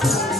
Thank you.